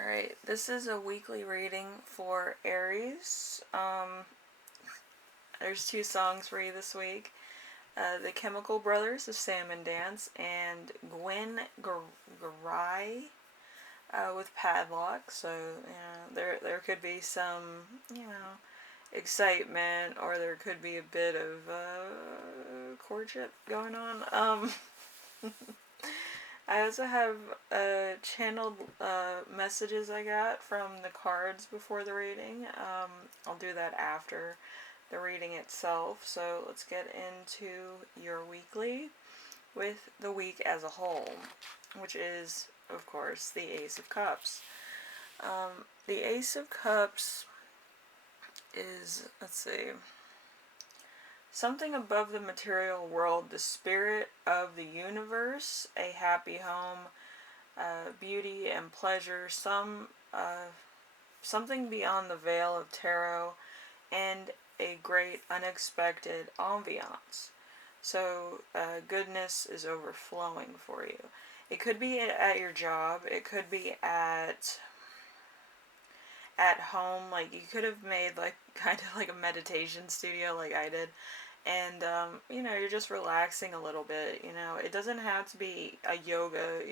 Alright, this is a weekly reading for Aries. There's two songs for you this week. The Chemical Brothers of Salmon Dance and Gwen Guthrie with Padlock. So, there could be some, excitement, or there could be a bit of courtship going on. I also have channeled messages I got from the cards before the reading. I'll do that after the reading itself. So let's get into your weekly with the week as a whole, which is, of course, the Ace of Cups. The Ace of Cups is, let's see, something above the material world, the spirit of the universe, a happy home, beauty and pleasure, something beyond the veil of tarot, and a great unexpected ambiance. So goodness is overflowing for you. It could be at your job. It could be at home. Like, you could have made like kind of like a meditation studio like I did, and you're just relaxing a little bit. It doesn't have to be a yoga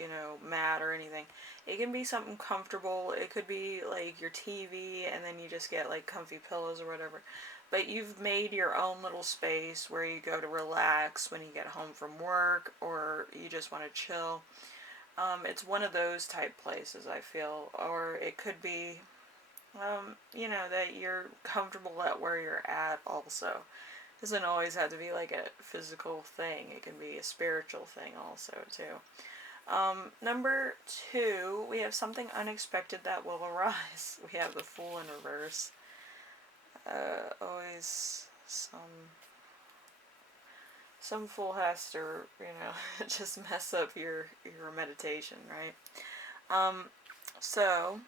mat or anything. It can be something comfortable. It could be like your TV, and then you just get like comfy pillows or whatever. But you've made your own little space where you go to relax when you get home from work, or you just want to chill. It's one of those type places, I feel. Or it could be that you're comfortable at where you're at also. It doesn't always have to be like a physical thing. It can be a spiritual thing also too. Number 2, we have something unexpected that will arise. We have the Fool in reverse. Always some fool has to, just mess up your meditation, right? So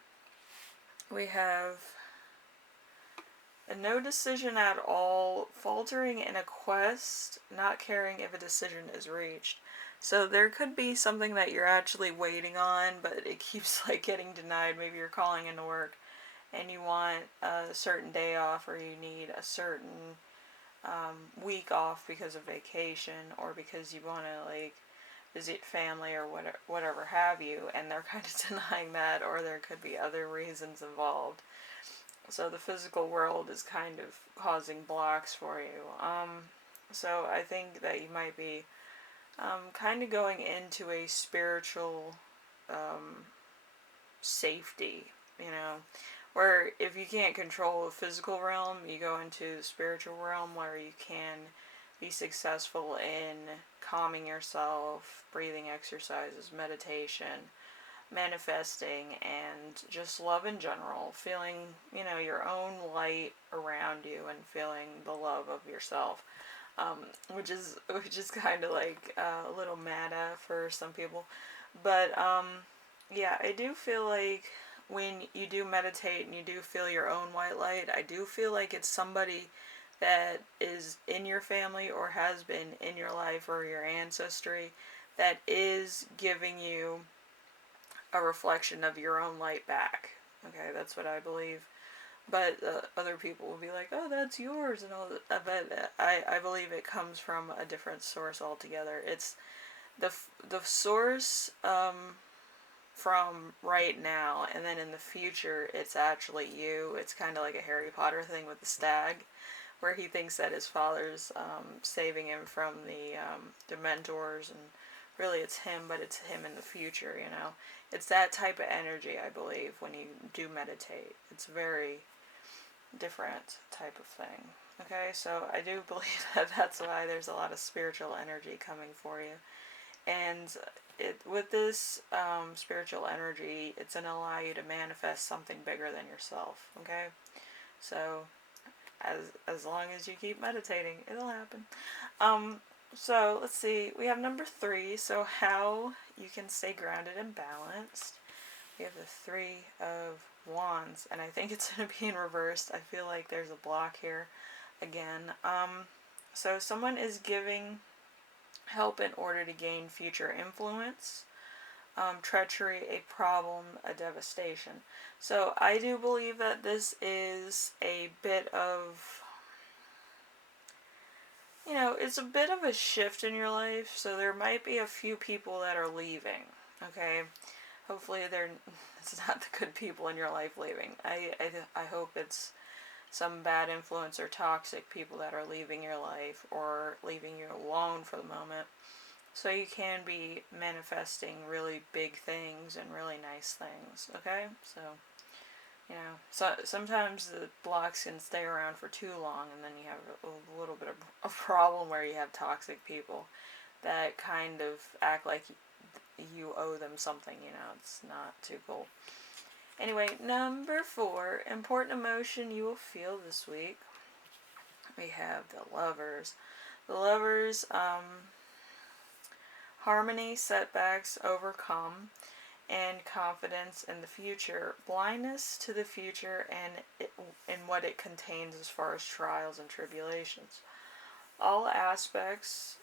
we have a no decision at all, faltering in a quest, not caring if a decision is reached. So there could be something that you're actually waiting on, but it keeps like getting denied. Maybe you're calling into work and you want a certain day off, or you need a certain week off because of vacation, or because you want to like visit family or whatever have you, and they're kind of denying that, or there could be other reasons involved. So the physical world is kind of causing blocks for you. So I think that you might be kind of going into a spiritual safety, where if you can't control the physical realm, you go into the spiritual realm where you can be successful in calming yourself, breathing exercises, meditation, manifesting, and just love in general, feeling your own light around you and feeling the love of yourself, which is kind of like a little meta for some people, but yeah, I do feel like when you do meditate and you do feel your own white light, I do feel like it's somebody that is in your family or has been in your life or your ancestry that is giving you a reflection of your own light back. Okay, that's what I believe. But other people will be like, oh, that's yours, and all that. But I believe it comes from a different source altogether. It's the source from right now, and then in the future, it's actually you. It's kind of like a Harry Potter thing with the stag, where he thinks that his father's saving him from the Dementors, and really it's him, but it's him in the future, It's that type of energy, I believe, when you do meditate. It's very different type of thing. Okay, so I do believe that that's why there's a lot of spiritual energy coming for you. And with this spiritual energy, it's going to allow you to manifest something bigger than yourself. Okay, so as long as you keep meditating, it'll happen. So let's see. We have number 3. So how you can stay grounded and balanced. We have the 3 of Wands, and I think it's going to be in reversed. I feel like there's a block here again. So someone is giving help in order to gain future influence. treachery, a problem, a devastation. So I do believe that this is a bit of, it's a bit of a shift in your life. So there might be a few people that are leaving. Okay, hopefully it's not the good people in your life leaving. I hope it's some bad influence or toxic people that are leaving your life or leaving you alone for the moment. So you can be manifesting really big things and really nice things, okay? So sometimes the blocks can stay around for too long, and then you have a little bit of a problem where you have toxic people that kind of act like you owe them something, it's not too cool. Anyway, number 4, important emotion you will feel this week. We have the Lovers. The Lovers, harmony, setbacks, overcome, and confidence in the future. Blindness to the future and in what it contains as far as trials and tribulations. All aspects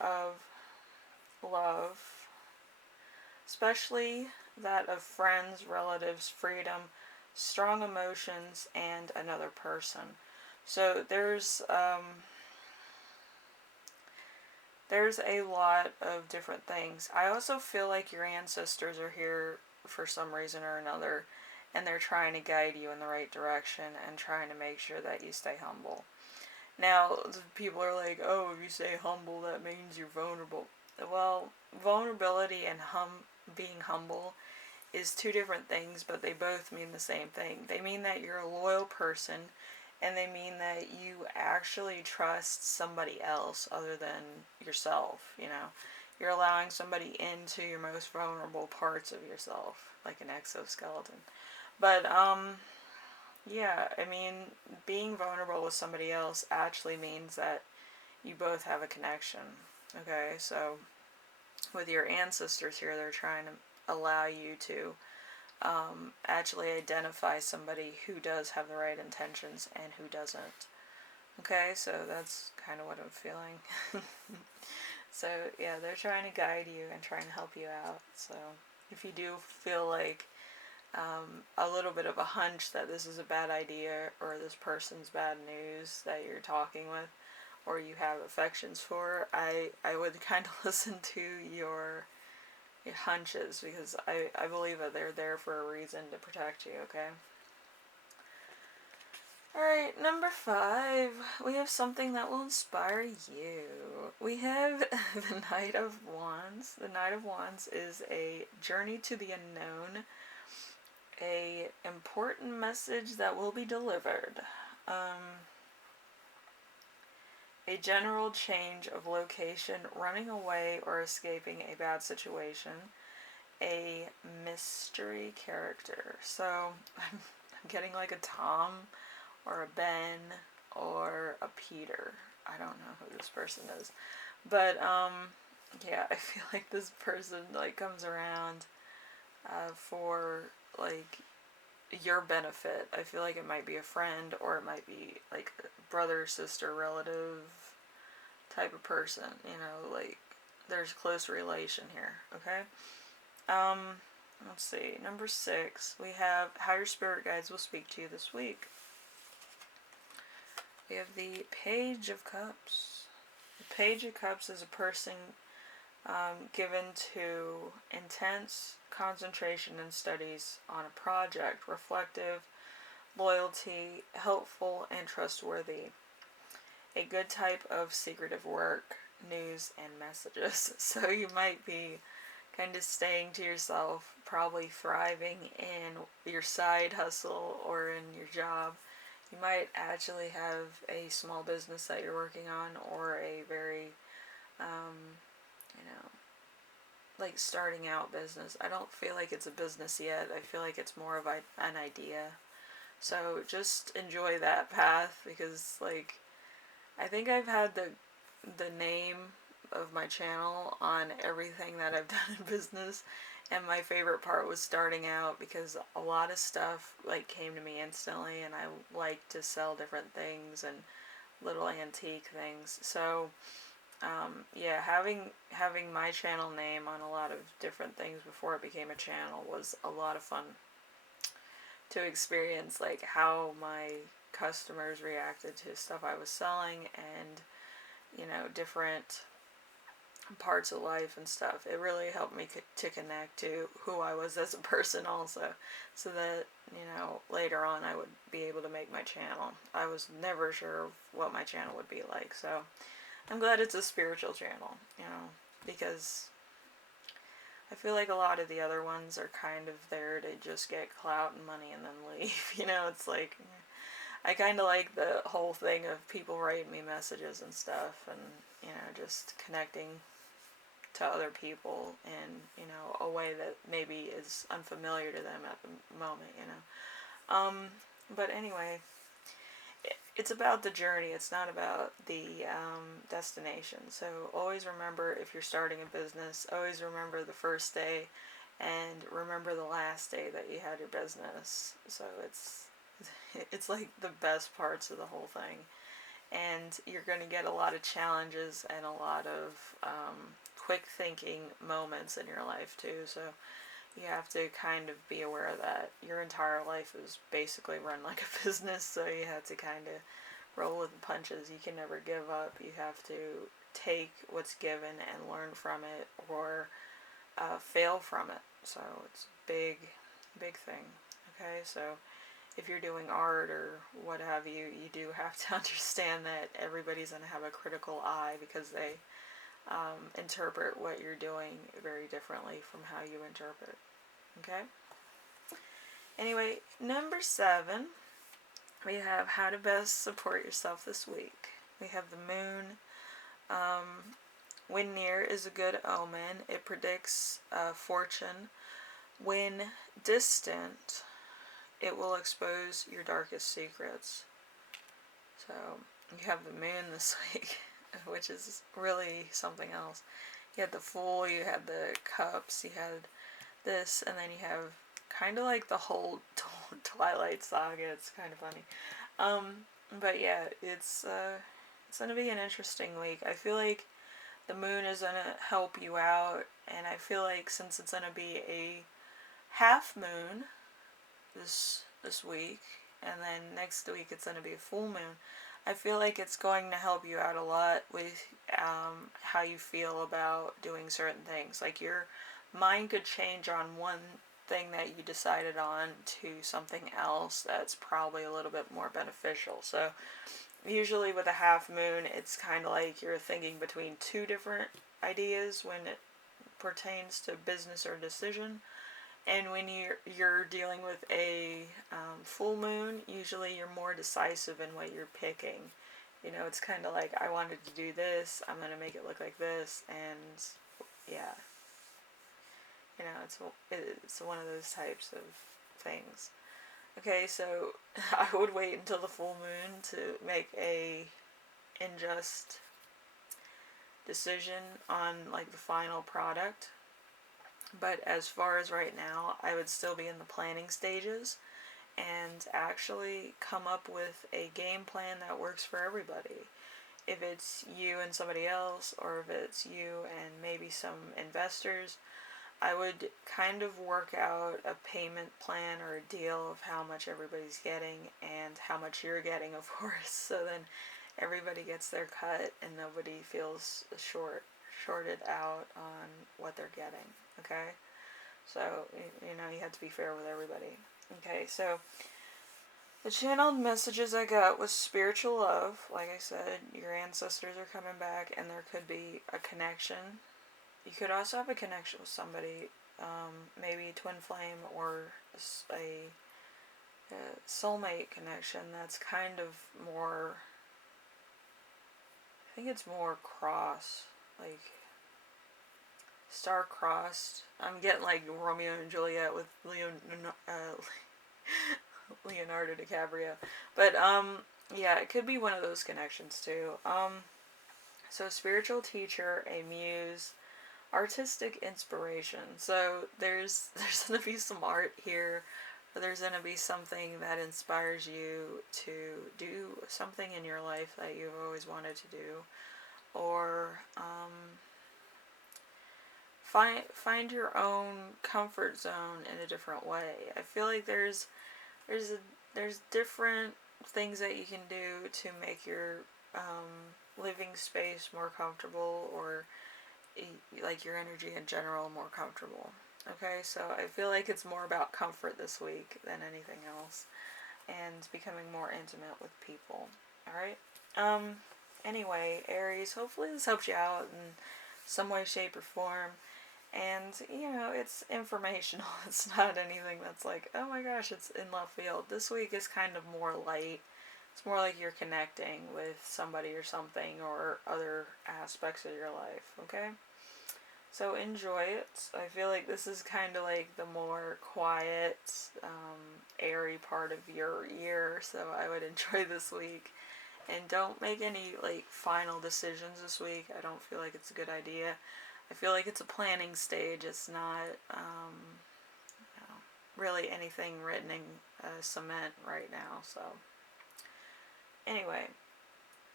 of love, especially that of friends, relatives, freedom, strong emotions, and another person. So there's a lot of different things. I also feel like your ancestors are here for some reason or another, and they're trying to guide you in the right direction and trying to make sure that you stay humble. Now, people are like, oh, if you say humble, that means you're vulnerable. Well, vulnerability and being humble is two different things, but they both mean the same thing. They mean that you're a loyal person, and they mean that you actually trust somebody else other than yourself, You're allowing somebody into your most vulnerable parts of yourself, like an exoskeleton. But, yeah, I mean, being vulnerable with somebody else actually means that you both have a connection, okay? So, with your ancestors here, they're trying to allow you to actually identify somebody who does have the right intentions and who doesn't. Okay, so that's kind of what I'm feeling. So, yeah, they're trying to guide you and trying to help you out. So, if you do feel like a little bit of a hunch that this is a bad idea or this person's bad news that you're talking with or you have affections for, I would kind of listen to your hunches, because I believe that they're there for a reason to protect you, okay? Alright, number 5, we have something that will inspire you. We have the Knight of Wands. The Knight of Wands is a journey to the unknown, a important message that will be delivered, a general change of location, running away or escaping a bad situation, a mystery character. So I'm getting like a Tom or a Ben or a Peter. I don't know who this person is, but yeah, I feel like this person like comes around for like your benefit. I feel like it might be a friend, or it might be like a brother, sister, relative type of person, like there's close relation here, okay? Let's see, number 6, we have how your spirit guides will speak to you this week. We have the Page of Cups. The Page of Cups is a person given to intense concentration and studies on a project, reflective, loyalty, helpful, and trustworthy. A good type of secretive work, news, and messages. So you might be kind of staying to yourself, probably thriving in your side hustle or in your job. You might actually have a small business that you're working on, or a very, like starting out business. I don't feel like it's a business yet. I feel like it's more of an idea. So just enjoy that path, because like I think I've had the name of my channel on everything that I've done in business, and my favorite part was starting out, because a lot of stuff like came to me instantly, and I like to sell different things and little antique things. So Yeah, having my channel name on a lot of different things before it became a channel was a lot of fun to experience, like how my customers reacted to stuff I was selling, and different parts of life and stuff. It really helped me to connect to who I was as a person also, so that later on I would be able to make my channel. I was never sure what my channel would be like, so I'm glad it's a spiritual channel, because I feel like a lot of the other ones are kind of there to just get clout and money and then leave. It's like, I kind of like the whole thing of people writing me messages and stuff, and just connecting to other people in a way that maybe is unfamiliar to them at the moment. But anyway, it's about the journey. It's not about the destination. So always remember, if you're starting a business, always remember the first day, and remember the last day that you had your business. So it's like the best parts of the whole thing, and you're going to get a lot of challenges and a lot of quick thinking moments in your life too. So you have to kind of be aware that your entire life is basically run like a business, so you have to kind of roll with the punches. You can never give up. You have to take what's given and learn from it, or fail from it. So it's a big thing. Okay, so if you're doing art or what have you, you do have to understand that everybody's going to have a critical eye, because they interpret what you're doing very differently from how you interpret it. Okay? Anyway, number 7, we have how to best support yourself this week. We have the moon. When near is a good omen. It predicts fortune. When distant, it will expose your darkest secrets. So you have the moon this week, which is really something else. You had the Fool, you had the Cups, you had this, and then you have kind of like the whole Twilight Saga. It's kind of funny. But yeah, it's going to be an interesting week. I feel like the moon is going to help you out, and I feel like since it's going to be a half moon this week, and then next week it's going to be a full moon, I feel like it's going to help you out a lot with how you feel about doing certain things. Like your mind could change on one thing that you decided on to something else that's probably a little bit more beneficial. So usually with a half moon, it's kind of like you're thinking between two different ideas when it pertains to business or decision. And when you're dealing with a full moon, usually you're more decisive in what you're picking. It's kind of like, I wanted to do this, I'm going to make it look like this, and yeah. It's one of those types of things. Okay, so I would wait until the full moon to make a unjust decision on like the final product. But as far as right now, I would still be in the planning stages and actually come up with a game plan that works for everybody. If it's you and somebody else, or if it's you and maybe some investors, I would kind of work out a payment plan or a deal of how much everybody's getting and how much you're getting, of course, so then everybody gets their cut and nobody feels shorted out on what they're getting. Okay, so you have to be fair with everybody. Okay, so the channeled messages I got was spiritual love. Like I said, your ancestors are coming back, and there could be a connection. You could also have a connection with somebody, maybe twin flame or a soulmate connection that's kind of more, I think it's more cross, like star-crossed. I'm getting like Romeo and Juliet with Leonardo DiCaprio. But, yeah, it could be one of those connections too. So spiritual teacher, a muse, artistic inspiration. So there's going to be some art here. There's going to be something that inspires you to do something in your life that you've always wanted to do. or find your own comfort zone in a different way. I feel like there's a, there's different things that you can do to make your living space more comfortable, or like your energy in general more comfortable. Okay, so I feel like it's more about comfort this week than anything else, and becoming more intimate with people. All right. Anyway, Aries, hopefully this helps you out in some way, shape, or form. And, it's informational. It's not anything that's like, oh my gosh, it's in left field. This week is kind of more light. It's more like you're connecting with somebody or something, or other aspects of your life, okay? So enjoy it. I feel like this is kind of like the more quiet, airy part of your year, so I would enjoy this week. And don't make any like final decisions this week. I don't feel like it's a good idea. I feel like it's a planning stage. It's not really anything written in cement right now. So anyway,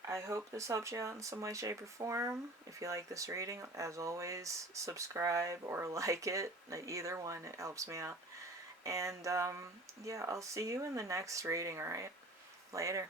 I hope this helps you out in some way, shape, or form. If you like this reading, as always, subscribe or like it. Either one, it helps me out. And yeah, I'll see you in the next reading, alright? Later.